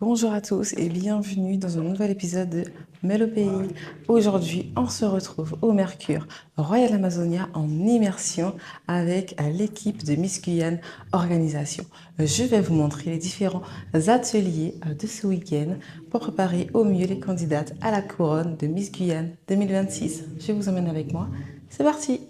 Bonjour à tous et bienvenue dans un nouvel épisode de Mélo Pays. Aujourd'hui, on se retrouve au Mercure Royal Amazonia en immersion avec l'équipe de Miss Guyane Organisation. Je vais vous montrer les différents ateliers de ce week-end pour préparer au mieux les candidates à la couronne de Miss Guyane 2026. Je vous emmène avec moi. C'est parti!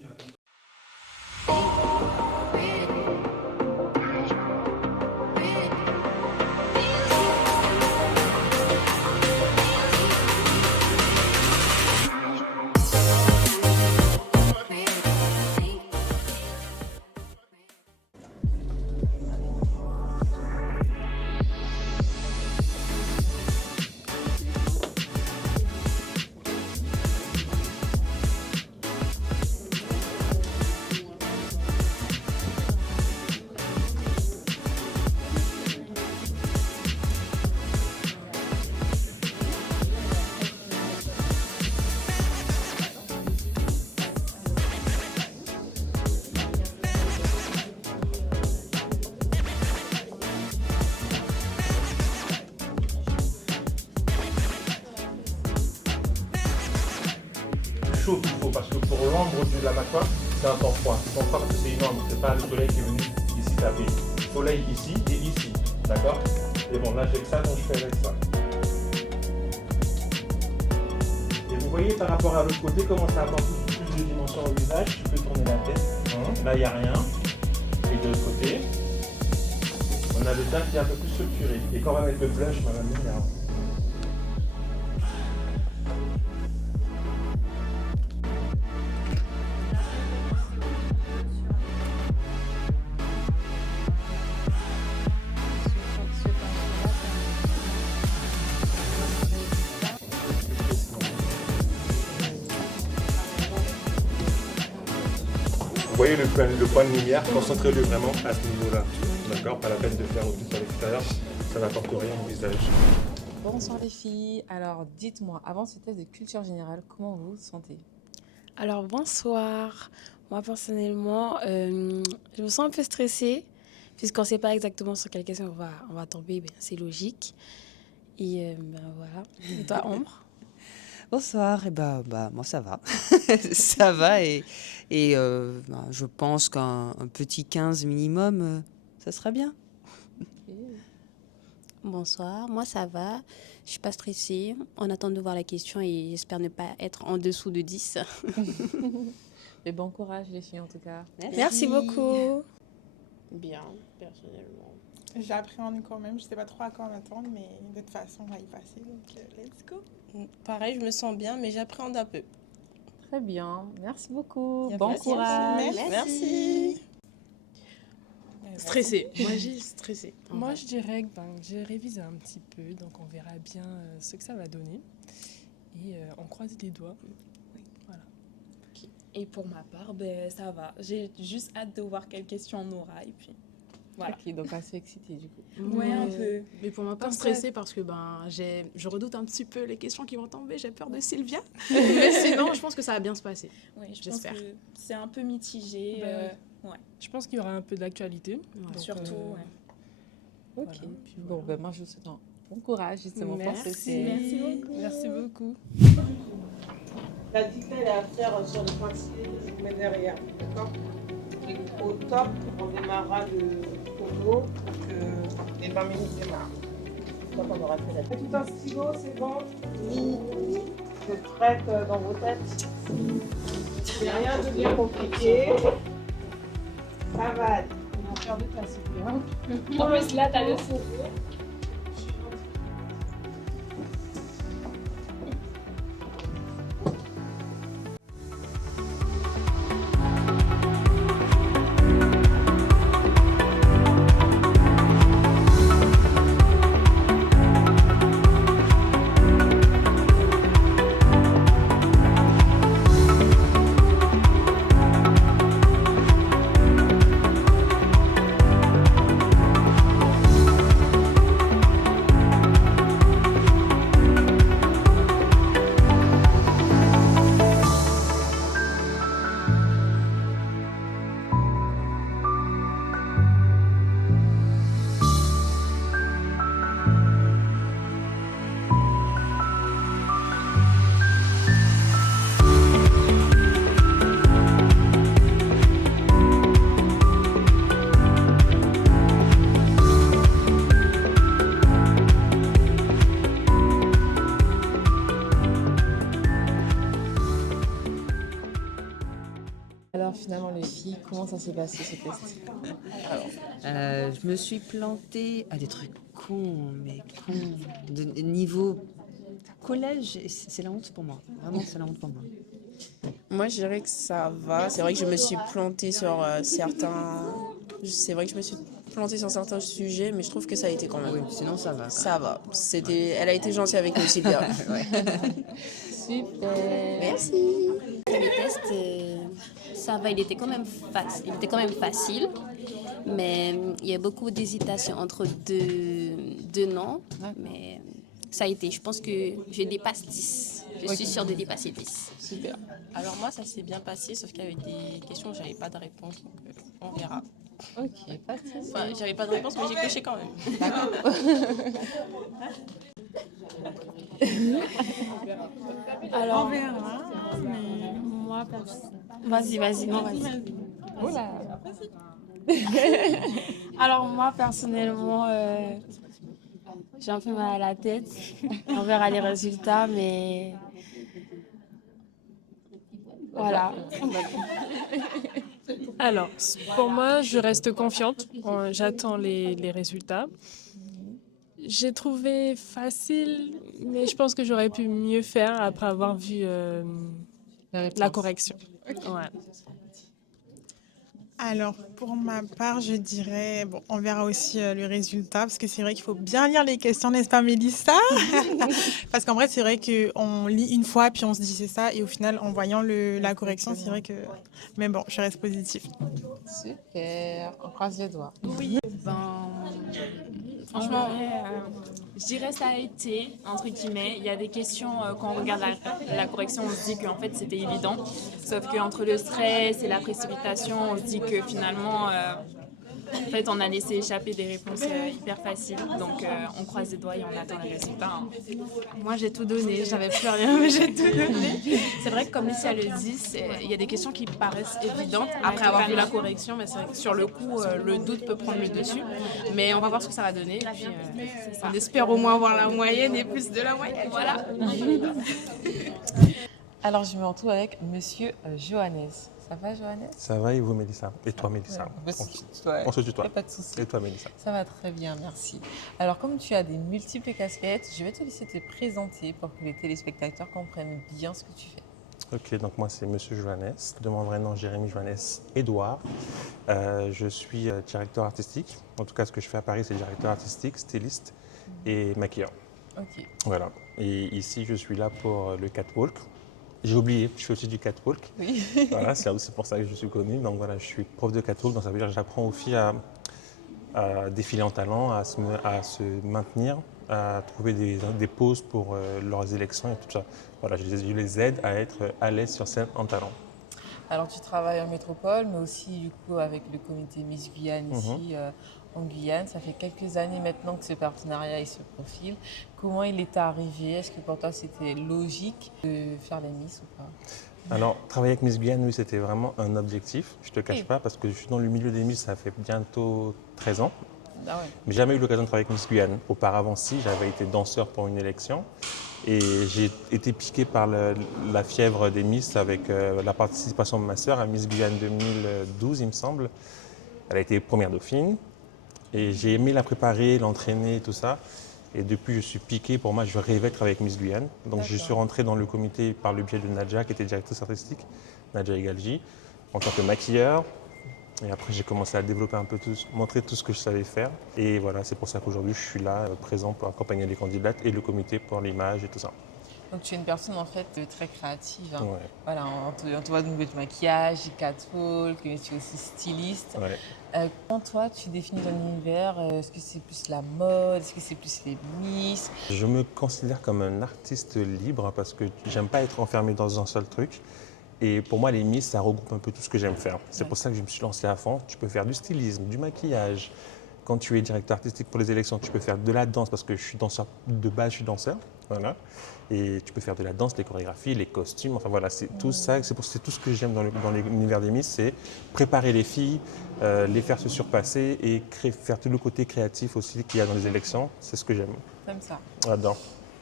Chaud qu'il faut, parce que pour l'ombre de la mâchoire, c'est un temps froid. Il faut croire que c'est une ombre, c'est pas le soleil qui est venu ici taper. Soleil ici et ici, d'accord? Et bon, là j'ai que ça, donc je fais avec ça. Et vous voyez par rapport à l'autre côté comment ça apporte plus de dimension au visage. Tu peux tourner la tête. Là il n'y a rien. Et de l'autre côté, on a le teint qui est un peu plus structuré. Et quand on va mettre le blush, on va mettre là. Vous voyez le point de lumière, concentrez-le vraiment à ce niveau-là. D'accord? Pas la peine de faire au-dessus sur l'extérieur, ça n'apporte rien au visage. Bonsoir les filles. Alors dites-moi, avant ce test de culture générale, comment vous vous sentez? Alors bonsoir, moi personnellement, je me sens un peu stressée puisqu'on ne sait pas exactement sur quelle question on va tomber, ben, c'est logique. Et ben voilà, et toi Ombre? Bonsoir, et moi ça va. Ça va je pense qu'un petit 15 minimum, ça sera bien. Bonsoir, moi ça va, je suis pas stressée. On attend de voir la question et j'espère ne pas être en dessous de 10. Et bon courage les filles en tout cas. Merci beaucoup. Bien, personnellement. J'appréhende quand même, je sais pas trop à quoi m'attendre, mais de toute façon on va y passer, donc let's go. Pareil, je me sens bien, mais j'appréhende un peu. Très bien, merci beaucoup. Y a Bon pas de courage. Merci. Stressée. Moi, j'ai stressé. Moi, je dirais que j'ai révisé un petit peu, donc on verra bien ce que ça va donner. Et on croise les doigts. Voilà. Et pour ma part, ça va. J'ai juste hâte de voir quelles questions on aura. Et puis, voilà. Ok, donc assez excitée du coup. Ouais, un peu. Mais pour ma part, Comme ça. stressée parce que je redoute un petit peu les questions qui vont tomber. J'ai peur de Sylvia. Mais sinon, je pense que ça va bien se passer. Ouais, je pense J'espère. que c'est un peu mitigé. Je pense qu'il y aura un peu d'actualité. Ouais. Donc, Surtout, ouais. Ok, Voilà. puis bon, moi je vous souhaite un bon courage justement pour Merci. ceci. Merci beaucoup. Merci beaucoup. La dictée elle est à faire sur le pointillé, je vous mets derrière, d'accord? Et au top, on démarrera le chrono pour que les 20 minutes démarrent. Donc on aura fait la tête. Tout un stylo, c'est bon? Oui. Vous êtes prêtes dans vos têtes? C'est rien de bien compliqué. Ça va aller. On va faire des classiques. En plus, là, t'as le sourire. comment ça s'est passé ce test? Je me suis plantée à des trucs cons, mais cons. De niveau collège, c'est la honte pour moi. Vraiment, c'est la honte pour moi. Moi, je dirais que ça va. C'est vrai que je me suis plantée sur certains. C'est vrai que je me suis plantée sur certains sujets, mais je trouve que ça a été quand même. Oui, sinon ça va. Ça va. Elle a été gentille avec nous, Sylvia. Super. Merci. Le test, ça va, il était quand même facile, mais il y a beaucoup d'hésitation entre deux noms, mais ça a été. Je pense que je dépasse 10. Je suis sûre de dépasser 10. Super. Alors moi, ça s'est bien passé, sauf qu'il y avait des questions où j'avais pas de réponse, donc on verra. Ok, pas de souci. Enfin, j'avais pas de réponse, mais j'ai coché quand même. D'accord. Alors, On verra, mais moi, vas-y. Oula. Alors moi, personnellement, j'ai un peu mal à la tête. On verra les résultats, mais voilà. Alors, pour moi, je reste confiante. J'attends les résultats. J'ai trouvé facile, mais je pense que j'aurais pu mieux faire après avoir vu la correction. Ouais. alors, pour ma part, je dirais, bon, on verra aussi le résultat, parce que c'est vrai qu'il faut bien lire les questions, n'est-ce pas, Mélissa? Parce qu'en vrai, c'est vrai qu'on lit une fois, puis on se dit c'est ça, et au final, en voyant la correction, c'est vrai que... Mais bon, je reste positive. Super. On croise les doigts. Oui, franchement, je dirais ça a été, entre guillemets. Il y a des questions, quand on regarde la correction, on se dit qu'en fait c'était évident. Sauf qu'entre le stress et la précipitation, on se dit que finalement, en fait, on a laissé échapper des réponses hyper faciles. Donc on croise les doigts et on attend les résultats. Hein. Moi, j'ai tout donné. J'avais plus rien, mais j'ai tout donné. C'est vrai que comme Lucia le dit, il y a des questions qui paraissent évidentes après avoir vu la correction, mais c'est vrai que sur le coup, le doute peut prendre le dessus. Mais on va voir ce que ça va donner. Et puis, on espère au moins avoir la moyenne et plus de la moyenne. Voilà. Alors, je me retrouve avec Monsieur Johannes. Ça va, Johannes? Ça va et vous, Mélissa? Et toi, Mélissa? On se tutoie. Pas de souci. Et toi, Mélissa? Ça va très bien, merci. Alors, comme tu as des multiples casquettes, je vais te laisser te présenter pour que les téléspectateurs comprennent bien ce que tu fais. Ok, donc moi c'est Monsieur Johannes, de mon vrai nom Jérémy Johannes Édouard. Je suis directeur artistique. En tout cas, ce que je fais à Paris, c'est directeur artistique, styliste et maquilleur. Ok. Voilà. Et ici, je suis là pour le catwalk. J'ai oublié, je fais aussi du catwalk. Oui. Voilà, c'est aussi pour ça que je suis connu. Donc voilà, je suis prof de catwalk, donc ça veut dire que j'apprends aux filles à défiler en talent, à se maintenir, à trouver des poses pour leurs élections et tout ça. Voilà, je les aide à être à l'aise sur scène en talent. Alors, tu travailles en métropole, mais aussi du coup avec le comité Miss Guyane ici en Guyane. Ça fait quelques années maintenant que ce partenariat il se profile. Comment il est arrivé? Est-ce que pour toi c'était logique de faire les Miss ou pas? Alors, travailler avec Miss Guyane, oui, c'était vraiment un objectif. Je ne te cache pas, parce que je suis dans le milieu des Miss, ça fait bientôt 13 ans. Ah ouais. Mais jamais eu l'occasion de travailler avec Miss Guyane. Auparavant, si, j'avais été danseur pour une élection. Et j'ai été piqué par la fièvre des Miss avec la participation de ma sœur à Miss Guyane 2012, il me semble. Elle a été première dauphine. Et j'ai aimé la préparer, l'entraîner, tout ça. Et depuis, je suis piqué. Pour moi, je rêvais de travailler avec Miss Guyane. Donc, je suis rentré dans le comité par le biais de Nadja, qui était directrice artistique, Nadja Egalji, en tant que maquilleur. Et après, j'ai commencé à développer un peu montrer tout ce que je savais faire. Et voilà, c'est pour ça qu'aujourd'hui, je suis là, présent pour accompagner les candidates et le comité pour l'image et tout ça. Donc tu es une personne en fait très créative. Hein. Ouais. Voilà, on te voit donc du maquillage, du catwalk, mais tu es aussi styliste. Ouais. Comment toi tu définis ton univers? Est-ce que c'est plus la mode? Est-ce que c'est plus les Miss? Je me considère comme un artiste libre parce que j'aime pas être enfermé dans un seul truc. Et pour moi, les Miss, ça regroupe un peu tout ce que j'aime faire. C'est pour ça que je me suis lancé à fond. Tu peux faire du stylisme, du maquillage. Quand tu es directeur artistique pour les élections, tu peux faire de la danse parce que je suis danseur, de base, je suis danseur. Voilà. Et tu peux faire de la danse, les chorégraphies, les costumes. Enfin voilà, c'est tout ça. C'est tout ce que j'aime dans l'univers des Miss, c'est préparer les filles, les faire se surpasser et faire tout le côté créatif aussi qu'il y a dans les élections. C'est ce que j'aime. Comme ça. J'adore.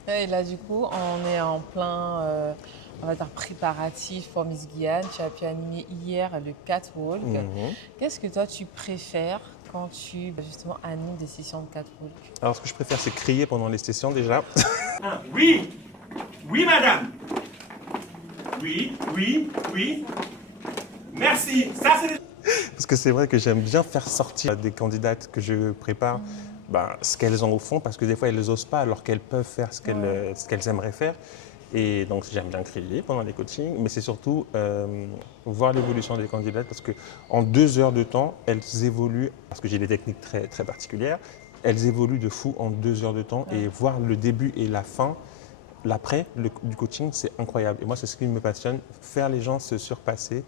Et là, du coup, on est en plein on va dire, préparatifs pour Miss Guyane. Tu as pu animer hier le catwalk. Qu'est-ce que toi, tu préfères quand tu justement animes des sessions de catwalk? Alors, ce que je préfère, c'est crier pendant les sessions déjà. Oui, oui, madame. Oui, oui, oui. Merci. Ça, c'est... Parce que c'est vrai que j'aime bien faire sortir des candidates que je prépare ce qu'elles ont au fond, parce que des fois, elles n'osent pas alors qu'elles peuvent faire ce qu'elles aimeraient faire. Et donc, j'aime bien crier pendant les coachings, mais c'est surtout voir l'évolution des candidates, parce qu'en 2 heures de temps, elles évoluent, parce que j'ai des techniques très, très particulières, elles évoluent de fou en 2 heures de temps, et voir le début et la fin, l'après du coaching, c'est incroyable. Et moi, c'est ce qui me passionne, faire les gens se surpasser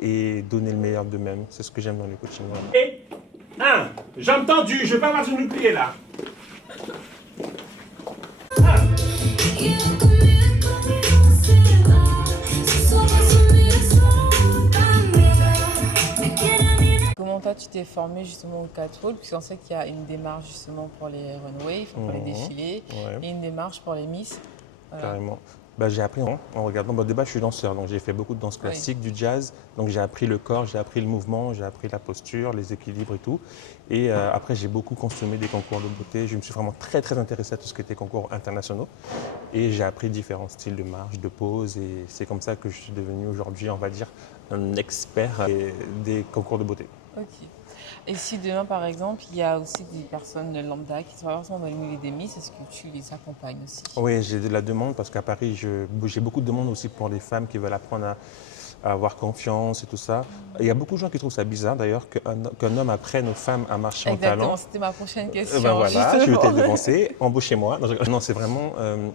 et donner le meilleur d'eux-mêmes. C'est ce que j'aime dans les coachings. Et jambe tendue, je ne vais pas avoir de nous plier là. Comment toi, tu t'es formé justement au catwalk? Parce qu'on sait qu'il y a une démarche justement pour les runways, pour les défilés, et une démarche pour les Miss. Carrément. J'ai appris en regardant. De base, je suis danseur, donc j'ai fait beaucoup de danse classique, du jazz. Donc j'ai appris le corps, j'ai appris le mouvement, j'ai appris la posture, les équilibres et tout. Et après, j'ai beaucoup consommé des concours de beauté. Je me suis vraiment très, très intéressé à tout ce qui était concours internationaux. Et j'ai appris différents styles de marche, de pose. Et c'est comme ça que je suis devenu aujourd'hui, on va dire, un expert des concours de beauté. Ok. Et si demain, par exemple, il y a aussi des personnes lambda qui sont dans le milieu des Miss, est-ce que tu les accompagnes aussi? Oui, j'ai de la demande parce qu'à Paris, j'ai beaucoup de demandes aussi pour les femmes qui veulent apprendre à avoir confiance et tout ça. Il y a beaucoup de gens qui trouvent ça bizarre d'ailleurs qu'un homme apprenne aux femmes à marcher en talons. Exactement, c'était ma prochaine question. Voilà, je vais te devancer, embauchez-moi. Non, c'est vraiment...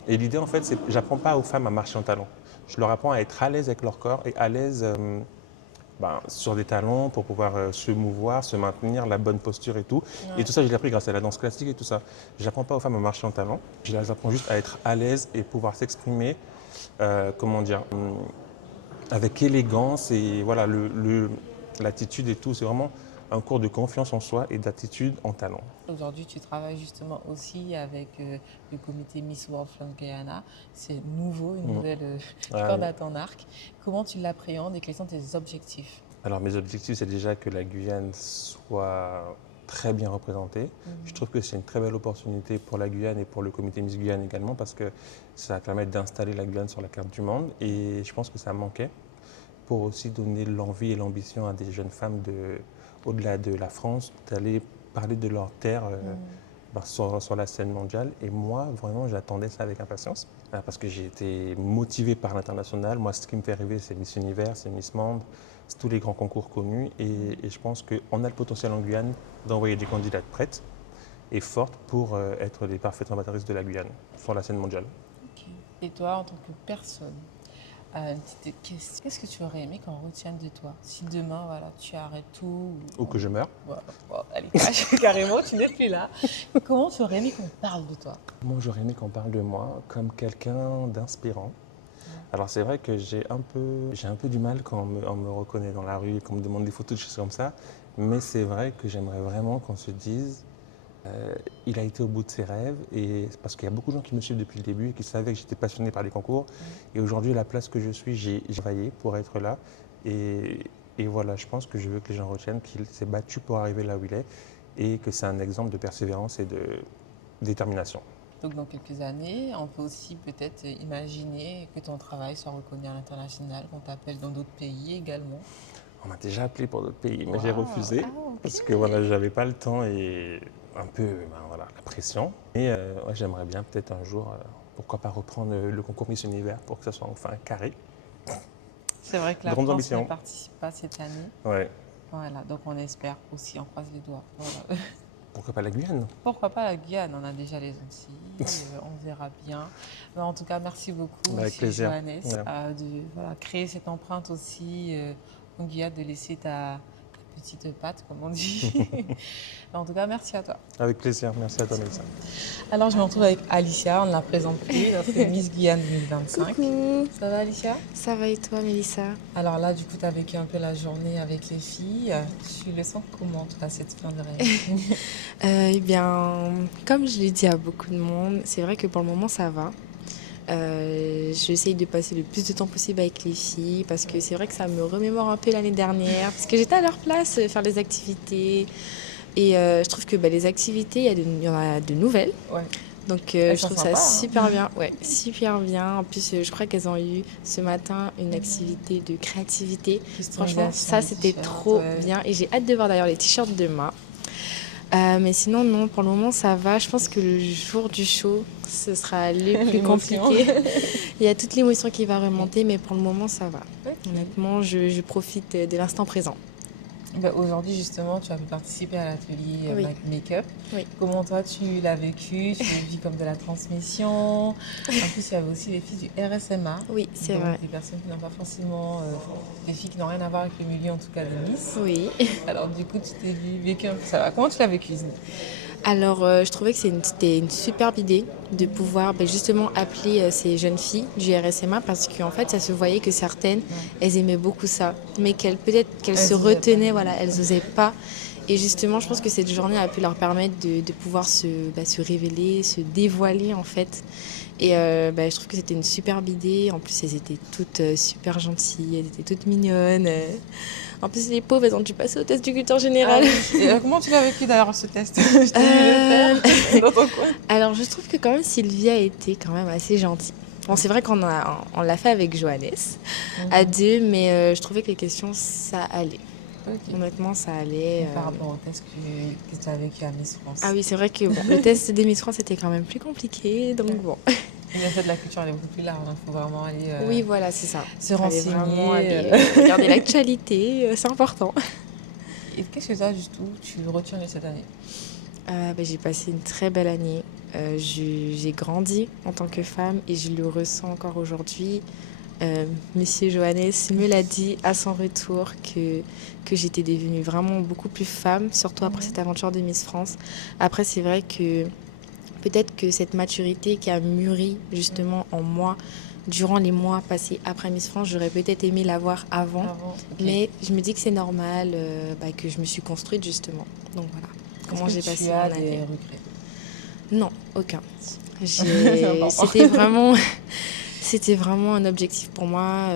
et l'idée en fait, c'est que j'apprends pas aux femmes à marcher en talons. Je leur apprends à être à l'aise avec leur corps et à l'aise... sur des talons pour pouvoir se mouvoir, se maintenir, la bonne posture et tout. Ouais. Et tout ça, je l'ai appris grâce à la danse classique et tout ça. Je n'apprends pas aux femmes à marcher en talons. Je les apprends juste à être à l'aise et pouvoir s'exprimer, avec élégance et voilà, l'attitude et tout. C'est vraiment un cours de confiance en soi et d'attitude en talons. Aujourd'hui, tu travailles justement aussi avec le comité Miss World France Guyana. C'est nouveau, une nouvelle corde à ton arc. Comment tu l'appréhendes et quels sont tes objectifs? Alors, mes objectifs, c'est déjà que la Guyane soit très bien représentée. Je trouve que c'est une très belle opportunité pour la Guyane et pour le comité Miss Guyane également parce que ça va permettre d'installer la Guyane sur la carte du monde. Et je pense que ça manquait pour aussi donner l'envie et l'ambition à des jeunes femmes au-delà de la France, d'aller parler de leur terre sur la scène mondiale. Et moi, vraiment, j'attendais ça avec impatience parce que j'ai été motivé par l'international. Moi, ce qui me fait rêver, c'est Miss Univers, c'est Miss Monde, c'est tous les grands concours connus. Et je pense qu'on a le potentiel en Guyane d'envoyer des candidates prêtes et fortes pour être les parfaites ambassadrices de la Guyane sur la scène mondiale. Okay. Et toi, en tant que personne, qu'est-ce que tu aurais aimé qu'on retienne de toi? Si demain, voilà, tu arrêtes tout... Ou que je meurs. Allez, carrément, tu n'es plus là. Comment tu aurais aimé qu'on parle de toi? Moi, j'aurais aimé qu'on parle de moi comme quelqu'un d'inspirant. Alors, c'est vrai que j'ai un peu du mal quand on me reconnaît dans la rue, qu'on me demande des photos, des choses comme ça. Mais c'est vrai que j'aimerais vraiment qu'on se dise... il a été au bout de ses rêves et parce qu'il y a beaucoup de gens qui me suivent depuis le début et qui savaient que j'étais passionné par les concours. Et aujourd'hui, à la place que je suis, j'ai travaillé pour être là. Et voilà, je pense que je veux que les gens retiennent qu'il s'est battu pour arriver là où il est et que c'est un exemple de persévérance et de détermination. Donc dans quelques années, on peut aussi peut-être imaginer que ton travail soit reconnu à l'international, qu'on t'appelle dans d'autres pays également. On m'a déjà appelé pour d'autres pays, mais j'ai refusé parce que voilà, j'avais pas le temps et un peu la pression. Et j'aimerais bien peut-être un jour, pourquoi pas reprendre le concours Miss Univers pour que ça soit enfin carré. C'est vrai que la France ne participe pas cette année. Ouais. Voilà, donc on espère aussi, on croise les doigts. Voilà. Pourquoi pas la Guyane? Pourquoi pas la Guyane? On a déjà les Antilles, on verra bien. Mais en tout cas, merci beaucoup, avec plaisir. Johannes, de créer cette empreinte aussi en Guyane, de laisser ta petite patte, comme on dit. En tout cas, merci à toi. Avec plaisir, merci à toi, Mélissa. Alors, je me retrouve avec Alicia, on ne la présente plus, c'est Miss Guyane 2025. Coucou. Ça va, Alicia? Ça va et toi, Mélissa? Alors là, du coup, tu as vécu un peu la journée avec les filles. Tu le sens comment, toi, cette fin de rêve? Eh bien, comme je l'ai dit à beaucoup de monde, c'est vrai que pour le moment, ça va. J'essaye de passer le plus de temps possible avec les filles parce que c'est vrai que ça me remémore un peu l'année dernière parce que j'étais à leur place, faire des activités. Et je trouve que les activités, il y en a de nouvelles. Ouais. Donc Elles je sont trouve ça sympas, hein. super bien. Ouais, super bien. En plus, je crois qu'elles ont eu ce matin une activité de créativité. Franchement, ça, des c'était t-shirts, trop ouais. bien. Et j'ai hâte de voir d'ailleurs les t-shirts demain. Mais sinon, non, pour le moment, ça va. Je pense que le jour du show, ce sera le plus L'émotion. compliqué. Il y a toute l'émotion qui va remonter, mais pour le moment, ça va. Honnêtement, je profite de l'instant présent. Aujourd'hui, justement, tu as pu participer à l'atelier Oui. make-up. Oui. Comment toi, tu l'as vécu? Tu l'as vu comme de la transmission? En plus, il y avait aussi les filles du RSMA. Oui, c'est donc vrai. des personnes qui n'ont pas forcément... des filles qui n'ont rien à voir avec le milieu, en tout cas, de Miss. Oui. Alors, du coup, tu t'es vécu un peu ça. Comment tu l'as vécu? Alors, je trouvais que c'était une superbe idée de pouvoir justement appeler ces jeunes filles du RSMA parce qu'en fait, ça se voyait que certaines, elles aimaient beaucoup ça, mais peut-être qu'elles se osaient retenaient, voilà, elles n'osaient pas. Et justement, je pense que cette journée a pu leur permettre de pouvoir se révéler, se dévoiler en fait. Et je trouve que c'était une superbe idée. En plus, elles étaient toutes super gentilles, elles étaient toutes mignonnes. En plus, les pauvres, elles ont dû passer au test du culture générale. Et comment tu l'as vécu d'ailleurs ce test? Je t'ai vu le faire dans ton coin. Alors, je trouve que quand même Sylvia était quand même assez gentille. Bon, c'est vrai qu'on l'a fait avec Johannes à deux, mais je trouvais que les questions, ça allait. Ok. Honnêtement, ça allait. Par rapport au test que tu as vécu à Miss France. Ah oui, c'est vrai que le test des Miss France était quand même plus compliqué, donc bon. Et en fait, la culture, elle est beaucoup plus large. Il faut vraiment aller Oui, voilà, c'est ça. se Fallait renseigner. vraiment aller regarder l'actualité, c'est important. Et qu'est-ce que toi, du tout, tu retiens de cette année? J'ai passé une très belle année. J'ai grandi en tant que femme et je le ressens encore aujourd'hui. Monsieur Johannes me l'a dit à son retour que j'étais devenue vraiment beaucoup plus femme, surtout après cette aventure de Miss France. Après, c'est vrai que peut-être que cette maturité qui a mûri justement en moi durant les mois passés après Miss France, j'aurais peut-être aimé l'avoir avant. Mais je me dis que c'est normal, que je me suis construite justement. Donc voilà, comment j'ai passé mon année. des regrets? Non, aucun. C'est important. C'était vraiment un objectif pour moi,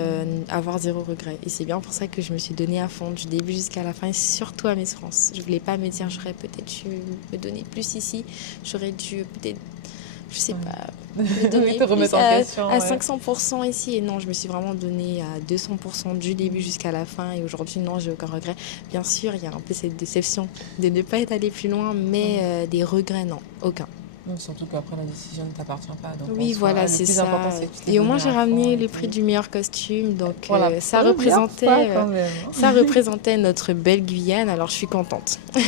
avoir zéro regret. Et c'est bien pour ça que je me suis donnée à fond du début jusqu'à la fin, et surtout à Miss France. Je voulais pas me dire, j'aurais peut-être dû me donner plus ici, j'aurais dû peut-être, je sais pas, me donner Te remettre en question, à ouais. 500% ici. Et non, je me suis vraiment donnée à 200% du début jusqu'à la fin. Et aujourd'hui, non, j'ai aucun regret. Bien sûr, il y a un peu cette déception de ne pas être allée plus loin, mais des regrets, non, aucun. Surtout qu'après, la décision ne t'appartient pas. Donc Oui, voilà, c'est ça. Que Et au moins, j'ai ramené le prix du meilleur costume. Donc, Voilà. ça Bien représentait, fait, quand même. ça représentait notre belle Guyane. Alors, je suis contente. Ouais.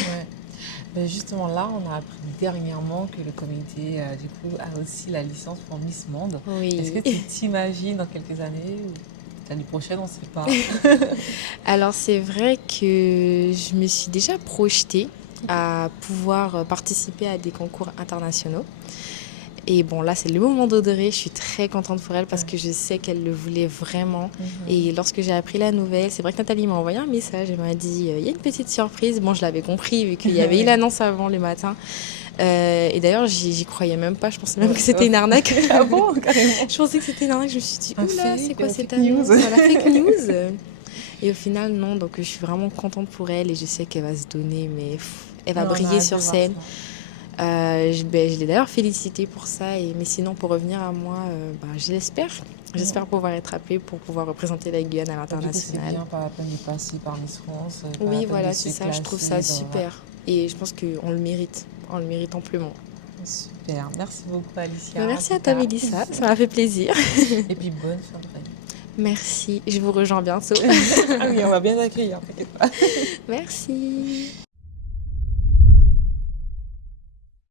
Mais justement, là, on a appris dernièrement que le comité, du coup, a aussi la licence pour Miss Monde. Oui. Est-ce que tu t'imagines dans quelques années ou l'année prochaine, on ne sait pas? Alors, c'est vrai que je me suis déjà projetée à pouvoir participer à des concours internationaux. Et bon, là, c'est le moment d'Audrey. Je suis très contente pour elle parce que je sais qu'elle le voulait vraiment. Et lorsque j'ai appris la nouvelle, c'est vrai que Nathalie m'a envoyé un message. Elle m'a dit, il y a une petite surprise. Bon, je l'avais compris vu qu'il y avait eu l'annonce avant le matin. Et d'ailleurs, j'y croyais même pas. Je pensais même que c'était une arnaque. Ah bon, carrément. Je pensais que c'était une arnaque. Je me suis dit, oula, c'est quoi cette fake news. annonce? Voilà, fake news. Et au final, non. Donc, je suis vraiment contente pour elle et je sais qu'elle va se donner, mais elle va briller sur scène. Je l'ai d'ailleurs félicitée pour ça. Mais sinon, pour revenir à moi, je l'espère. J'espère pouvoir être appelée pour pouvoir représenter la Guyane à l'international. C'est bien, pas la peine de passer par Miss France. Oui, voilà, c'est ça. Je trouve ça super. Et je pense qu'on le mérite. On le mérite amplement. Super. Merci beaucoup, Alicia. Merci à toi, Mélissa. Ça m'a fait plaisir. Et puis, bonne fin de année. Merci. Je vous rejoins bientôt. Ah oui, on va bien accueillir, t'inquiète pas. Merci.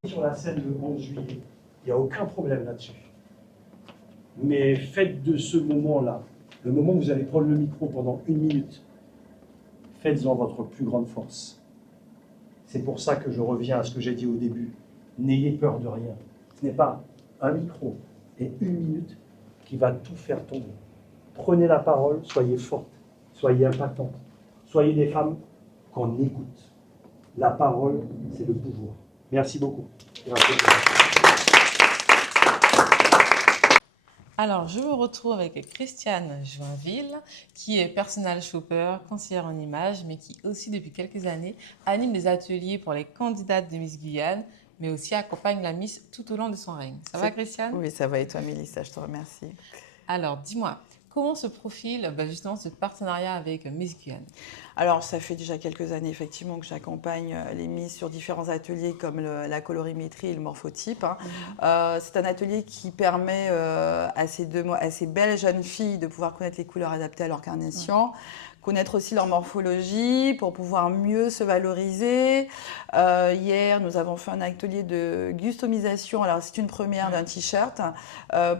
Sur la scène le 11 juillet, il n'y a aucun problème là-dessus. Mais faites de ce moment-là, le moment où vous allez prendre le micro pendant 1 minute, faites-en votre plus grande force. C'est pour ça que je reviens à ce que j'ai dit au début. N'ayez peur de rien. Ce n'est pas un micro et 1 minute qui va tout faire tomber. Prenez la parole, soyez fortes, soyez impactantes, soyez des femmes qu'on écoute. La parole, c'est le pouvoir. Merci beaucoup. Alors, je me retrouve avec Christiane Joinville, qui est personal shopper, conseillère en images, mais qui aussi, depuis quelques années, anime des ateliers pour les candidates de Miss Guyane, mais aussi accompagne la Miss tout au long de son règne. Ça va, Christiane? Oui, ça va. Et toi, Mélissa, je te remercie. Alors, dis-moi, comment se profile justement ce partenariat avec Miss Guyane? Alors, ça fait déjà quelques années, effectivement, que j'accompagne les Miss sur différents ateliers comme la colorimétrie et le morphotype. C'est un atelier qui permet à ces belles jeunes filles de pouvoir connaître les couleurs adaptées à leur carnation, connaître aussi leur morphologie pour pouvoir mieux se valoriser. Hier, nous avons fait un atelier de customisation. Alors, c'est une première d'un t-shirt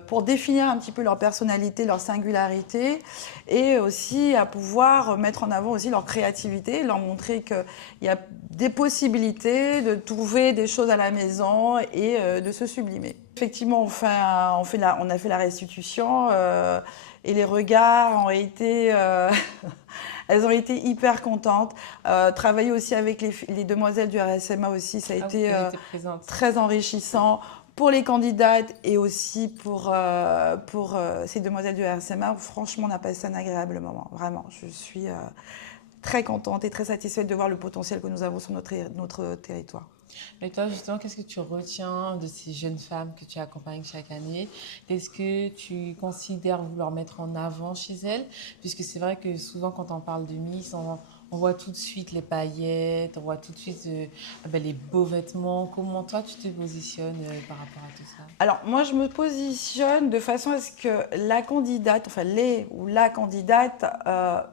pour définir un petit peu leur personnalité, leur singularité et aussi à pouvoir mettre en avant aussi leur créativité, leur montrer qu'il y a des possibilités de trouver des choses à la maison et de se sublimer. Effectivement, on a fait la restitution et les regards ont été... Elles ont été hyper contentes. Travailler aussi avec les demoiselles du RSMA aussi, ça a été très enrichissant pour les candidates et aussi pour ces demoiselles du RSMA. Franchement, on a passé un agréable moment. Vraiment, je suis très contente et très satisfaite de voir le potentiel que nous avons sur notre territoire. Et toi, justement, qu'est-ce que tu retiens de ces jeunes femmes que tu accompagnes chaque année? Est-ce que tu considères vouloir mettre en avant chez elles? Puisque c'est vrai que souvent, quand on parle de Miss, on voit tout de suite les paillettes, on voit tout de suite les beaux vêtements. Comment toi, tu te positionnes par rapport à tout ça? Alors, moi, je me positionne de façon à ce que la candidate, enfin la candidate,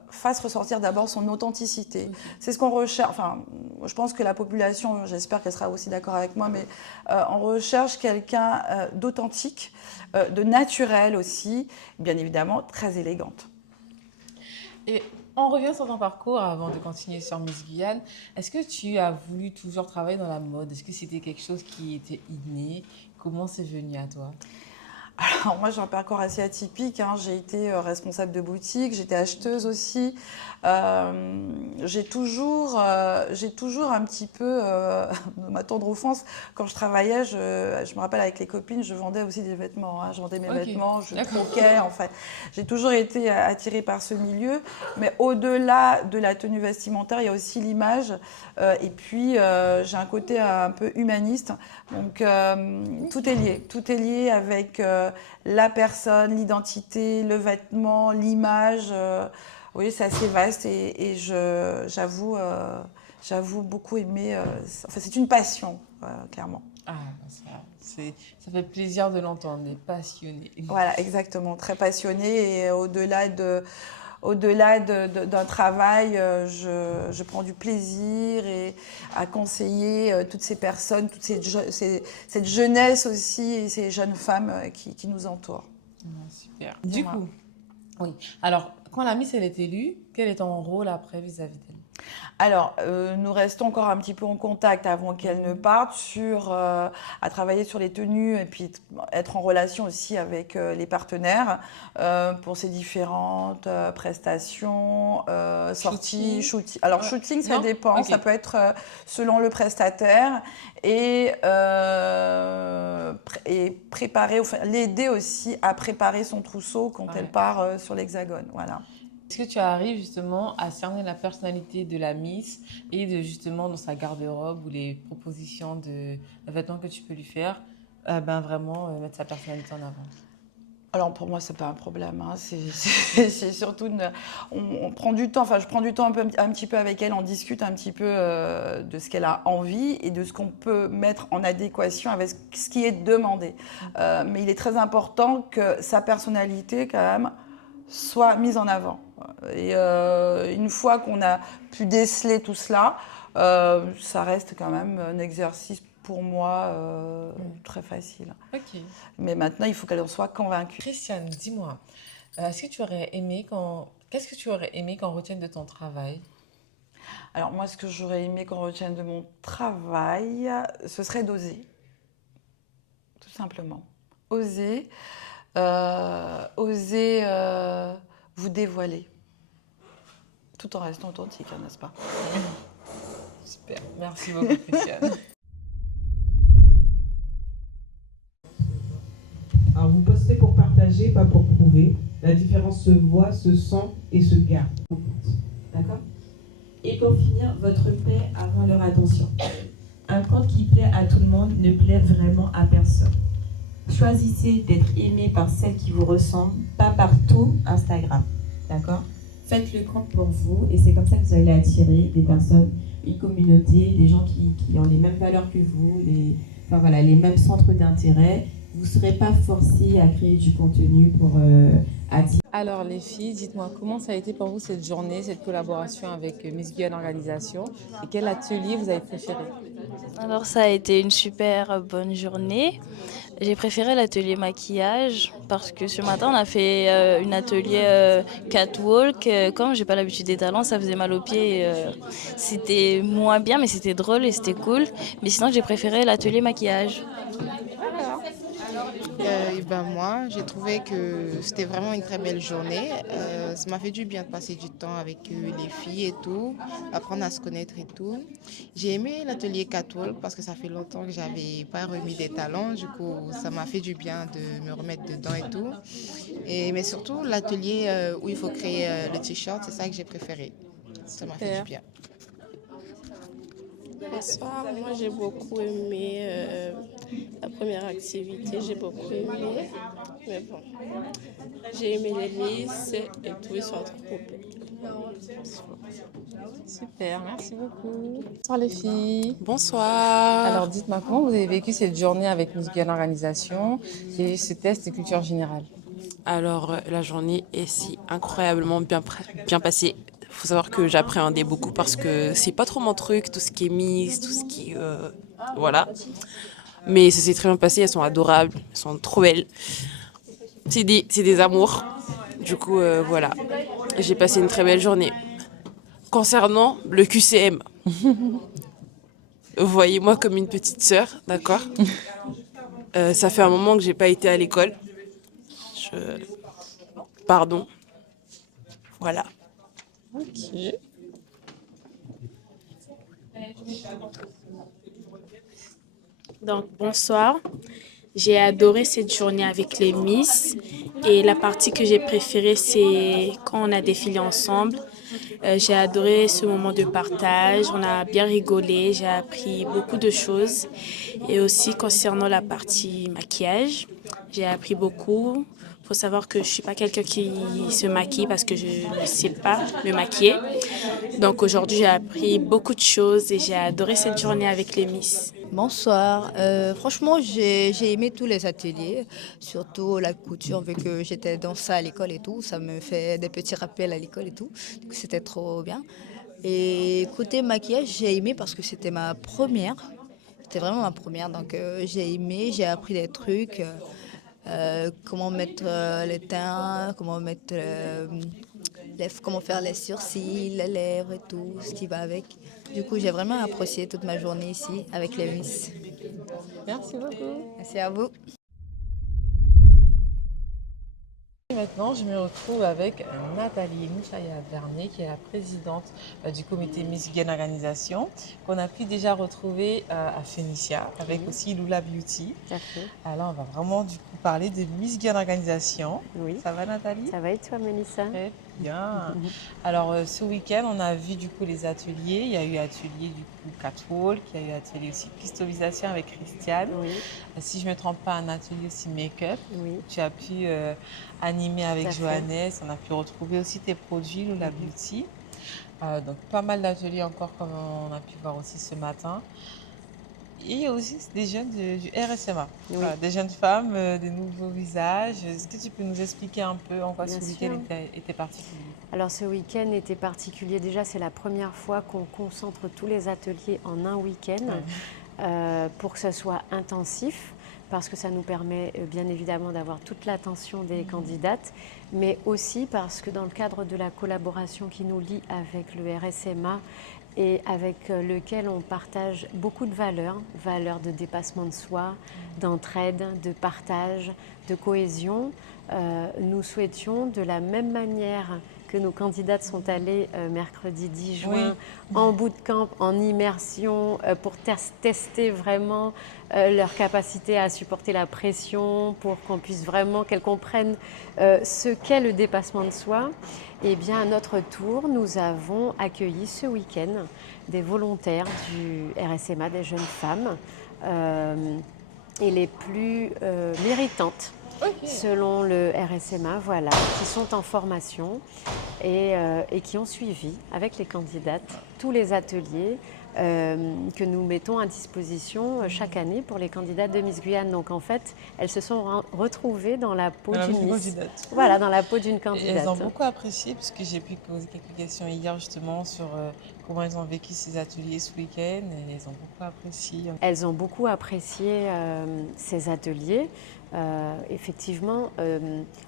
fasse ressortir d'abord son authenticité. C'est ce qu'on recherche. Enfin, je pense que la population, j'espère qu'elle sera aussi d'accord avec moi, mais on recherche quelqu'un d'authentique, de naturel aussi, bien évidemment très élégante. Et on revient sur ton parcours avant de continuer sur Miss Guyane. Est-ce que tu as voulu toujours travailler dans la mode? Est-ce que c'était quelque chose qui était inné? Comment c'est venu à toi? Alors moi j'ai un parcours assez atypique, j'ai été responsable de boutique, j'étais acheteuse aussi. J'ai toujours un petit peu, de ma tendre enfance, quand je travaillais, je me rappelle avec les copines, je vendais aussi des vêtements. Je vendais mes vêtements, je troquais, en fait. J'ai toujours été attirée par ce milieu, mais au-delà de la tenue vestimentaire, il y a aussi l'image. Et puis j'ai un côté un peu humaniste, donc tout est lié avec la personne, l'identité, le vêtement, l'image. Oui, c'est assez vaste et j'avoue beaucoup aimer. Enfin, c'est une passion, clairement. Ah, ça fait plaisir de l'entendre, on est passionné. Voilà, exactement, très passionné et au-delà d'un travail, je prends du plaisir à conseiller toutes ces personnes, cette jeunesse aussi et ces jeunes femmes qui nous entourent. Super. Du coup, oui. Alors, quand la Miss elle est élue, quel est ton rôle après vis-à-vis d'elle? Alors, nous restons encore un petit peu en contact avant qu'elle ne parte à travailler sur les tenues et puis être en relation aussi avec les partenaires pour ces différentes prestations, sorties, shooting. Alors, shooting, ça dépend, ça peut être selon le prestataire et préparer, enfin, l'aider aussi à préparer son trousseau quand elle part sur l'Hexagone. Voilà. Est-ce que tu arrives justement à cerner la personnalité de la Miss et justement dans sa garde-robe ou les propositions de vêtements que tu peux lui faire, vraiment mettre sa personnalité en avant? Alors pour moi, c'est pas un problème. C'est surtout on prend du temps. Enfin, je prends du temps un petit peu avec elle. On discute un petit peu de ce qu'elle a envie et de ce qu'on peut mettre en adéquation avec ce qui est demandé. Mais il est très important que sa personnalité, quand même, soit mise en avant. Et une fois qu'on a pu déceler tout cela, ça reste quand même un exercice pour moi très facile. Ok. Mais maintenant, il faut qu'elle en soit convaincue. Christiane, dis-moi, qu'est-ce que tu aurais aimé qu'on retienne de ton travail? Alors moi, ce que j'aurais aimé qu'on retienne de mon travail, ce serait d'oser. Tout simplement. Oser. Vous dévoiler. Tout en restant authentique, n'est-ce pas? Super. Merci beaucoup, Christiane. Alors, vous postez pour partager. encourager, pas pour prouver. La différence se voit, se sent et se garde. D'accord? Et pour finir, votre paix avant leur attention. Un compte qui plaît à tout le monde ne plaît vraiment à personne. Choisissez d'être aimé par celle qui vous ressemble, pas par tout Instagram. D'accord? Faites le compte pour vous et c'est comme ça que vous allez attirer des personnes, une communauté, des gens qui ont les mêmes valeurs que vous, les mêmes centres d'intérêt. Vous ne serez pas forcé à créer du contenu pour attirer. Alors les filles, dites-moi comment ça a été pour vous cette journée, cette collaboration avec Miss Guyane Organisation et quel atelier vous avez préféré? Alors ça a été une super bonne journée. J'ai préféré l'atelier maquillage parce que ce matin on a fait une atelier catwalk. Comme j'ai pas l'habitude des talents, ça faisait mal aux pieds. C'était moins bien mais c'était drôle et c'était cool. Mais sinon j'ai préféré l'atelier maquillage. Moi, j'ai trouvé que c'était vraiment une très belle journée. Ça m'a fait du bien de passer du temps avec les filles et tout, apprendre à se connaître et tout. J'ai aimé l'atelier catwalk parce que ça fait longtemps que j'avais pas remis des talons. Du coup, ça m'a fait du bien de me remettre dedans et tout. Mais surtout, l'atelier où il faut créer le t-shirt, c'est ça que j'ai préféré. Ça m'a fait du bien. Bonsoir, moi j'ai beaucoup aimé la première activité, j'ai beaucoup aimé, mais bon, j'ai aimé les Miss et tout, ils sont trop belles. Super, merci beaucoup. Bonsoir les filles. Bonsoir. Alors dites-moi comment vous avez vécu cette journée avec Miss Guyane Organisation et ce test de culture générale? Alors la journée est si incroyablement bien passée. Il faut savoir que j'appréhendais beaucoup parce que c'est pas trop mon truc, tout ce qui est Miss, tout ce qui est... voilà. Mais ça s'est très bien passé, elles sont adorables, elles sont trop belles. C'est des amours. Du coup, voilà. J'ai passé une très belle journée. Concernant le QCM, voyez-moi comme une petite sœur, d'accord? Ça fait un moment que j'ai pas été à l'école. Pardon. Voilà. Ok. Donc, bonsoir. J'ai adoré cette journée avec les Miss. Et la partie que j'ai préférée, c'est quand on a défilé ensemble. J'ai adoré ce moment de partage. On a bien rigolé. J'ai appris beaucoup de choses. Et aussi, concernant la partie maquillage, j'ai appris beaucoup. Il faut savoir que je ne suis pas quelqu'un qui se maquille parce que je ne sais pas me maquiller. Donc aujourd'hui, j'ai appris beaucoup de choses et j'ai adoré cette journée avec les Miss. Bonsoir. Franchement, j'ai aimé tous les ateliers, surtout la couture, vu que j'étais dans ça à l'école et tout. Ça me fait des petits rappels à l'école et tout. Donc c'était trop bien. Et côté maquillage, j'ai aimé parce que c'était ma première. C'était vraiment ma première. Donc j'ai aimé, j'ai appris des trucs. Comment mettre les teints, comment faire les sourcils, les lèvres et tout, ce qui va avec. Du coup, j'ai vraiment apprécié toute ma journée ici avec les Miss. Merci beaucoup. Merci à vous. Et maintenant, je me retrouve avec Nathalie Mouchaya-Vernet, qui est la présidente du comité Miss Guyane Organisation, qu'on a pu déjà retrouver à Phénicia, avec aussi Lula Beauty. Alors, on va vraiment du coup parler de Miss Guyane Organisation. Oui. Ça va, Nathalie? Ça va et toi, Mélissa? Très bien. Alors, ce week-end, on a vu du coup les ateliers. Il y a eu atelier du coup catwalk, il y a eu atelier aussi customisation avec Christiane. Oui. Si je ne me trompe pas, un atelier aussi make-up. Oui. Tu as pu animer avec Tout à fait. Johannes. On a pu retrouver aussi tes produits, Lula Beauty. Donc, pas mal d'ateliers encore, comme on a pu voir aussi ce matin. Et il y a aussi des jeunes du RSMA, Oui. Voilà, des jeunes femmes, des nouveaux visages. Est-ce que tu peux nous expliquer un peu en quoi Bien ce week-end sûr. était particulier? Alors ce week-end était particulier. Déjà, c'est la première fois qu'on concentre tous les ateliers en un week-end pour que ça soit intensif, parce que ça nous permet bien évidemment d'avoir toute l'attention des candidates, mais aussi parce que dans le cadre de la collaboration qui nous lie avec le RSMA et avec lequel on partage beaucoup de valeurs, valeurs de dépassement de soi, d'entraide, de partage, de cohésion, nous souhaitions de la même manière que puisque nos candidates sont allées mercredi 10 juin Oui. en bootcamp, en immersion, pour tester vraiment leur capacité à supporter la pression, pour qu'on puisse vraiment, qu'elles comprennent ce qu'est le dépassement de soi. Et bien, à notre tour, nous avons accueilli ce week-end des volontaires du RSMA, des jeunes femmes, et les plus méritantes. Selon le RSMA, voilà, qui sont en formation et qui ont suivi avec les candidates tous les ateliers que nous mettons à disposition chaque année pour les candidates de Miss Guyane. Donc en fait, elles se sont retrouvées dans la peau d'une Miss. Voilà, dans la peau d'une candidate. Elles ont beaucoup apprécié, parce que j'ai pu poser quelques questions hier justement sur comment elles ont vécu ces ateliers ce week-end, et elles ont beaucoup apprécié. Elles ont beaucoup apprécié ces ateliers. Effectivement,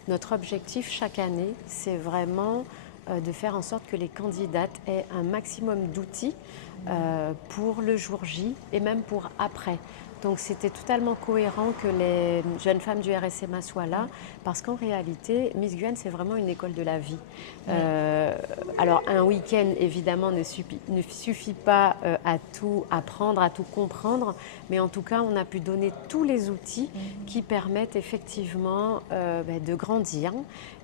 notre objectif chaque année, c'est vraiment de faire en sorte que les candidates aient un maximum d'outils pour le jour J et même pour après. Donc c'était totalement cohérent que les jeunes femmes du RSMA soient là, parce qu'en réalité, Miss Guyane, c'est vraiment une école de la vie. Alors un week-end, évidemment, ne suffit pas à tout apprendre, à tout comprendre, mais en tout cas, on a pu donner tous les outils qui permettent effectivement de grandir,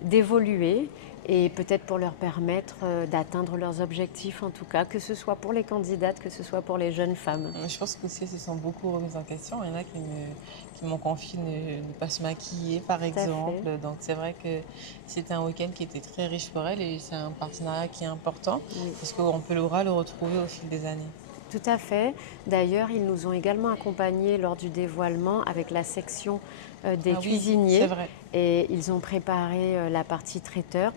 d'évoluer, et peut-être pour leur permettre d'atteindre leurs objectifs, en tout cas, que ce soit pour les candidates, que ce soit pour les jeunes femmes. Je pense qu'aussi elles se sont beaucoup remises en question. Il y en a qui m'ont confié ne pas se maquiller, par exemple. Donc c'est vrai que c'était un week-end qui était très riche pour elles, et c'est un partenariat qui est important, parce qu'on pourra le retrouver au fil des années. Tout à fait. D'ailleurs, ils nous ont également accompagnés lors du dévoilement avec la section des cuisiniers. C'est vrai. Et ils ont préparé la partie traiteur.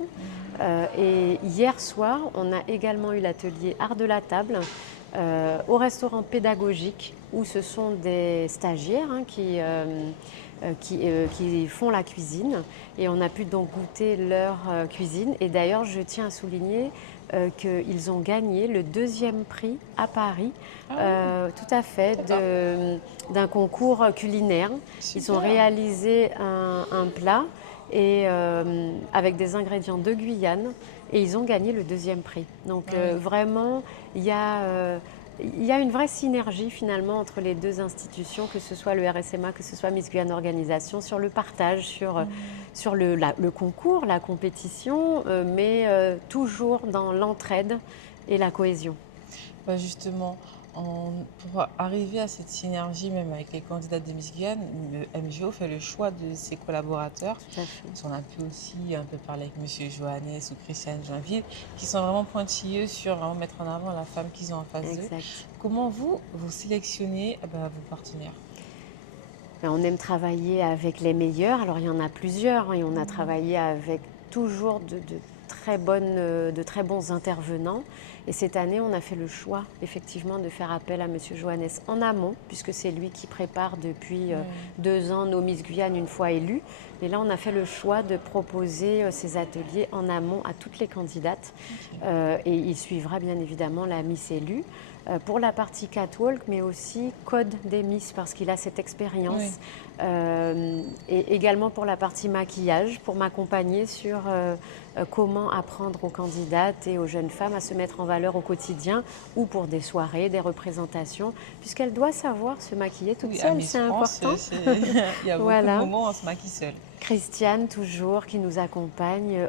Et hier soir, on a également eu l'atelier art de la table au restaurant pédagogique, où ce sont des stagiaires qui font la cuisine. Et on a pu donc goûter leur cuisine. Et d'ailleurs, je tiens à souligner qu'ils ont gagné le 2e prix à Paris, tout à fait, d'un concours culinaire. Super. Ils ont réalisé un plat et, avec des ingrédients de Guyane, et ils ont gagné le 2e prix. Donc vraiment, il y a une vraie synergie finalement entre les deux institutions, que ce soit le RSMA, que ce soit Miss Guyane Organisation, sur le partage, sur le concours, la compétition, mais toujours dans l'entraide et la cohésion. Justement, pour arriver à cette synergie même avec les candidates de Miss Guyane, le MGO fait le choix de ses collaborateurs. On a pu aussi un peu parler avec M. Johannes ou Christiane Joinville, qui sont vraiment pointilleux sur vraiment mettre en avant la femme qu'ils ont en face d'eux. Comment vous sélectionnez vos partenaires? On aime travailler avec les meilleurs. Alors il y en a plusieurs, et on a travaillé avec toujours de très bons intervenants. Et cette année, on a fait le choix, effectivement, de faire appel à M. Johannes en amont, puisque c'est lui qui prépare depuis 2 ans nos Miss Guyane une fois élues. Et là, on a fait le choix de proposer ces ateliers en amont à toutes les candidates. Et il suivra bien évidemment la Miss élue pour la partie catwalk, mais aussi code des Miss, parce qu'il a cette expérience. Et également pour la partie maquillage, pour m'accompagner sur comment apprendre aux candidates et aux jeunes femmes à se mettre en valeur au quotidien, ou pour des soirées, des représentations, puisqu'elle doit savoir se maquiller toute seule, c'est important. Il y a beaucoup de moments où on se maquille seule. Christiane, toujours, qui nous accompagne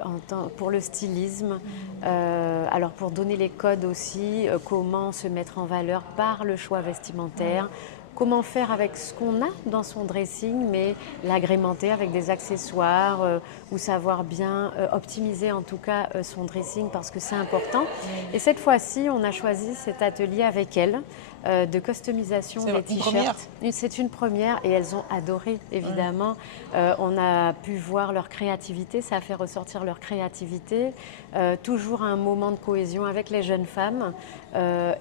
pour le stylisme. Alors pour donner les codes aussi, comment se mettre en valeur par le choix vestimentaire, comment faire avec ce qu'on a dans son dressing, mais l'agrémenter avec des accessoires, ou savoir bien optimiser en tout cas son dressing, parce que c'est important. Et cette fois-ci, on a choisi cet atelier avec elle, de customisation des t-shirts. C'est une première, et elles ont adoré, évidemment. On a pu voir leur créativité, ça a fait ressortir leur créativité. Toujours un moment de cohésion avec les jeunes femmes.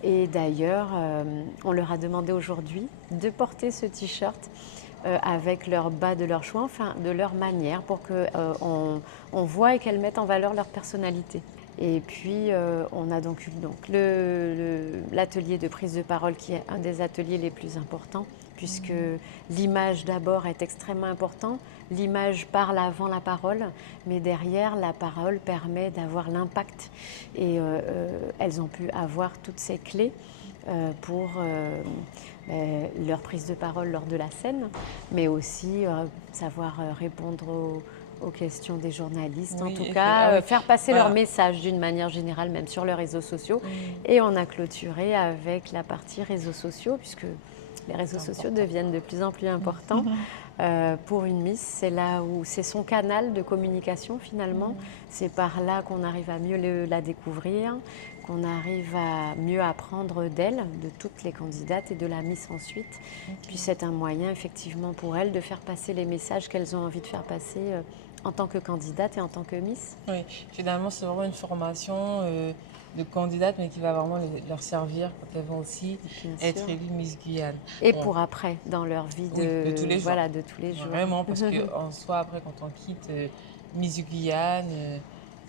Et d'ailleurs, on leur a demandé aujourd'hui de porter ce t-shirt avec leur bas de leur choix, enfin de leur manière, pour qu'on voit et qu'elles mettent en valeur leur personnalité. Et puis, on a donc eu l'atelier de prise de parole qui est un des ateliers les plus importants, puisque l'image d'abord est extrêmement importante. L'image parle avant la parole, mais derrière, la parole permet d'avoir l'impact. Et elles ont pu avoir toutes ces clés pour leur prise de parole lors de la scène, mais aussi savoir répondre aux questions des journalistes, Oui, en tout et cas, oui. faire passer Voilà. leur message d'une manière générale, même sur les réseaux sociaux. Et on a clôturé avec la partie réseaux sociaux, puisque les réseaux sociaux deviennent de plus en plus importants. Pour une Miss, c'est là où c'est son canal de communication finalement. C'est par là qu'on arrive à mieux la découvrir, qu'on arrive à mieux apprendre d'elle, de toutes les candidates et de la Miss ensuite. Puis c'est un moyen effectivement pour elles de faire passer les messages qu'elles ont envie de faire passer en tant que candidate et en tant que Miss. Oui, finalement, c'est vraiment une formation de candidates, mais qui va vraiment leur servir quand elles vont aussi être sûr. élues Miss Guyane. Et Bon. pour après, dans leur vie Oui, de, de tous les jours. Voilà, de tous les jours. Vraiment, parce qu'en soi, après, quand on quitte Miss Guyane,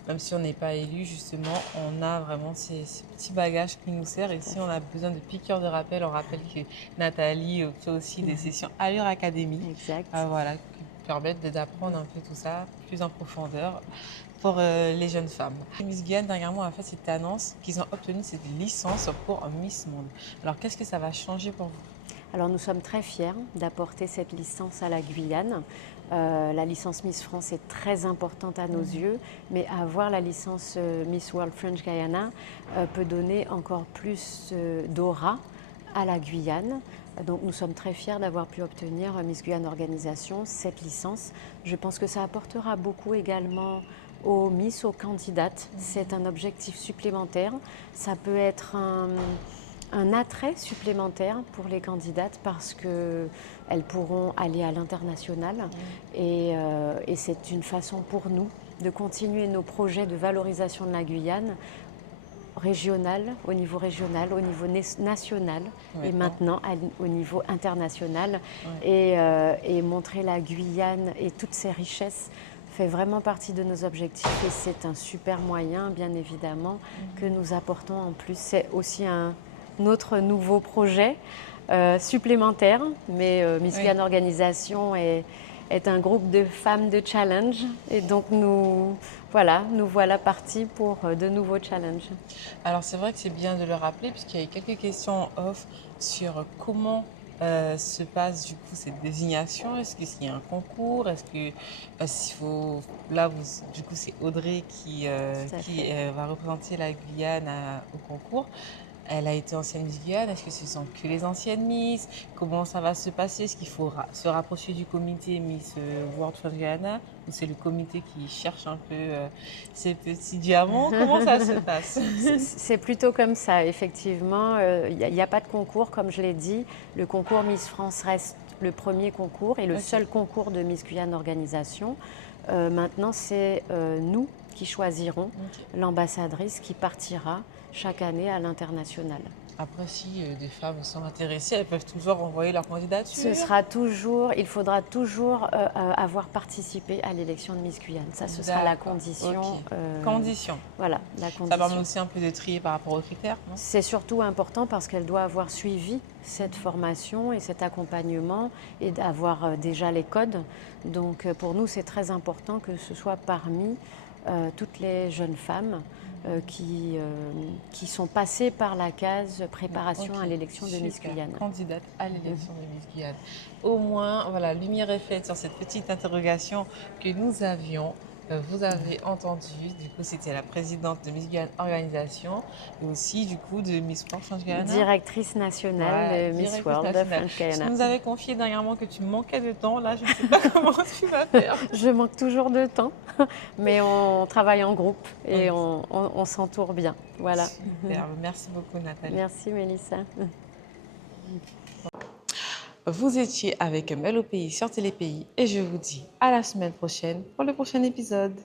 même si on n'est pas élu, justement, on a vraiment ces petits bagages qui nous servent. Et si on a besoin de piqûres de rappel, on rappelle que Nathalie fait aussi des sessions Allure Académie. Exact. Voilà, qui permettent d'apprendre un peu tout ça plus en profondeur pour les jeunes femmes. Miss Guyane, dernièrement, a fait cette annonce qu'ils ont obtenu cette licence pour Miss Monde. Alors, qu'est-ce que ça va changer pour vous? Alors nous sommes très fiers d'apporter cette licence à la Guyane. La licence Miss France est très importante à nos yeux, mais avoir la licence Miss World French Guyana peut donner encore plus d'aura à la Guyane. Donc nous sommes très fiers d'avoir pu obtenir Miss Guyane Organisation, cette licence. Je pense que ça apportera beaucoup également aux Miss, aux candidates. C'est un objectif supplémentaire. Ça peut être un attrait supplémentaire pour les candidates parce qu'elles pourront aller à l'international et c'est une façon pour nous de continuer nos projets de valorisation de la Guyane au niveau régional, au niveau national et maintenant au niveau international et montrer la Guyane et toutes ses richesses fait vraiment partie de nos objectifs et c'est un super moyen bien évidemment que nous apportons en plus. C'est aussi notre nouveau projet supplémentaire, mais Miss Guyane Organisation est un groupe de femmes de challenge et donc nous voilà partis pour de nouveaux challenges. Alors c'est vrai que c'est bien de le rappeler puisqu'il y a eu quelques questions en off sur comment se passe du coup cette désignation. Est-ce qu'il y a un concours? Est-ce que s'il faut là du coup c'est Audrey qui va représenter la Guyane au concours. Elle a été ancienne Miss Guyane. Est-ce que ce sont que les anciennes Miss? Comment ça va se passer? Est-ce qu'il faut se rapprocher du comité Miss World French Guyana? Ou c'est le comité qui cherche un peu ces petits diamants? Comment ça se passe? C'est plutôt comme ça, effectivement. Il n'y a pas de concours, comme je l'ai dit. Le concours Miss France reste le premier concours et le seul concours de Miss Guyane Organisation. Maintenant, c'est nous qui choisirons l'ambassadrice qui partira chaque année à l'international. Après, si des femmes sont intéressées, elles peuvent toujours envoyer leur candidature. Il faudra toujours avoir participé à l'élection de Miss Guyane. Ça, ce sera la condition. Condition. Voilà, la condition. Ça permet aussi un peu de trier par rapport aux critères, non? C'est surtout important parce qu'elle doit avoir suivi cette formation et cet accompagnement et d'avoir déjà les codes. Donc, pour nous, c'est très important que ce soit parmi toutes les jeunes femmes qui sont passées par la case préparation à l'élection de Miss Guyane. Candidate à l'élection de Miss Guyane. Au moins, voilà, lumière est faite sur cette petite interrogation que nous avions. Vous avez entendu, du coup, c'était la présidente de Miss Guyane Organisation et aussi, du coup, de Miss World French Guyana. Directrice nationale de Miss World French Guyana. Tu nous avais confié dernièrement que tu manquais de temps. Là, je ne sais pas comment tu vas faire. Je manque toujours de temps, mais on travaille en groupe et on s'entoure bien. Voilà. Super. Merci beaucoup, Nathalie. Merci, Mélissa. Vous étiez avec Mel au Pays sur Télépays et je vous dis à la semaine prochaine pour le prochain épisode.